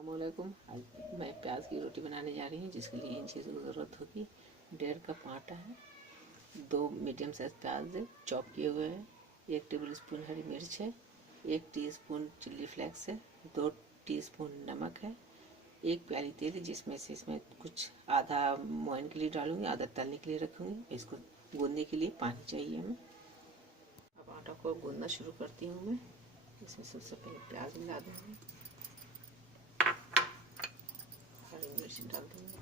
अस्सलामुअलैकुम। आज मैं प्याज की रोटी बनाने जा रही हूँ, जिसके लिए इन चीज़ों की ज़रूरत होगी। 1.5 कप आटा है, 2 मीडियम साइज प्याज है चॉप किए हुए हैं, 1 टेबल स्पून हरी मिर्च है, 1 टीस्पून चिल्ली फ्लेक्स है, 2 टीस्पून नमक है, 1 प्याली तेल है, जिसमें से इसमें कुछ आधा मोइन के लिए डालूंगी, आधा तलने के लिए रखूँगी। इसको गूंदने के लिए पानी चाहिए हमें। अब आटा को गूंदना शुरू करती हूँ मैं। इसमें सबसे पहले प्याज मिला दूँगी, हरी मिर्च डाल दूँगी,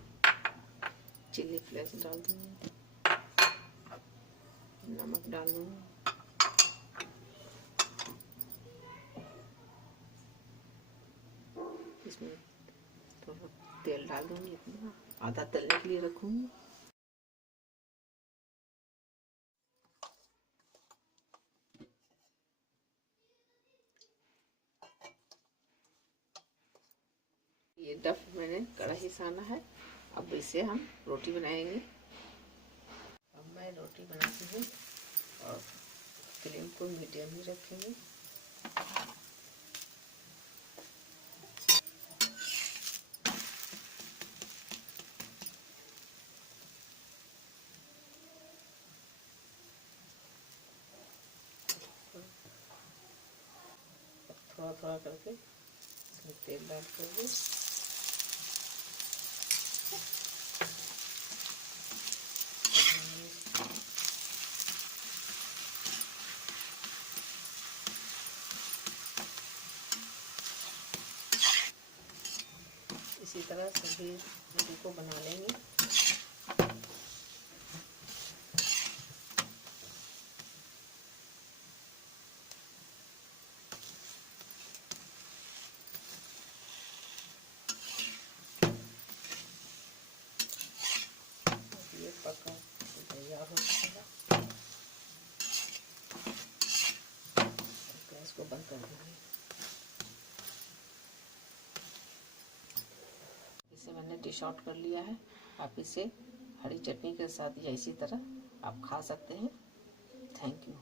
चिल्ली फ्लेक्स डाल दूँगी, नमक डाल दूँगी, इसमें थोड़ा तेल डाल दूँगी, इतना आधा तलने के लिए रखूँगी। ये डफ मैंने कढ़ाई साना है, अब इससे हम रोटी बनाएंगे। अब मैं रोटी बनाती हूँ और फ्लेम को मीडियम ही रखेंगे। थोड़ा थोड़ा करके इसमें तेल डाल देंगे। इसी तरह सभी रोटी को बना लेंगे। ये पका तैयार हो जाएगा। गैस को बंद कर देंगे। इसे मैंने डिश आउट कर लिया है। आप इसे हरी चटनी के साथ या इसी तरह आप खा सकते हैं। Thank you.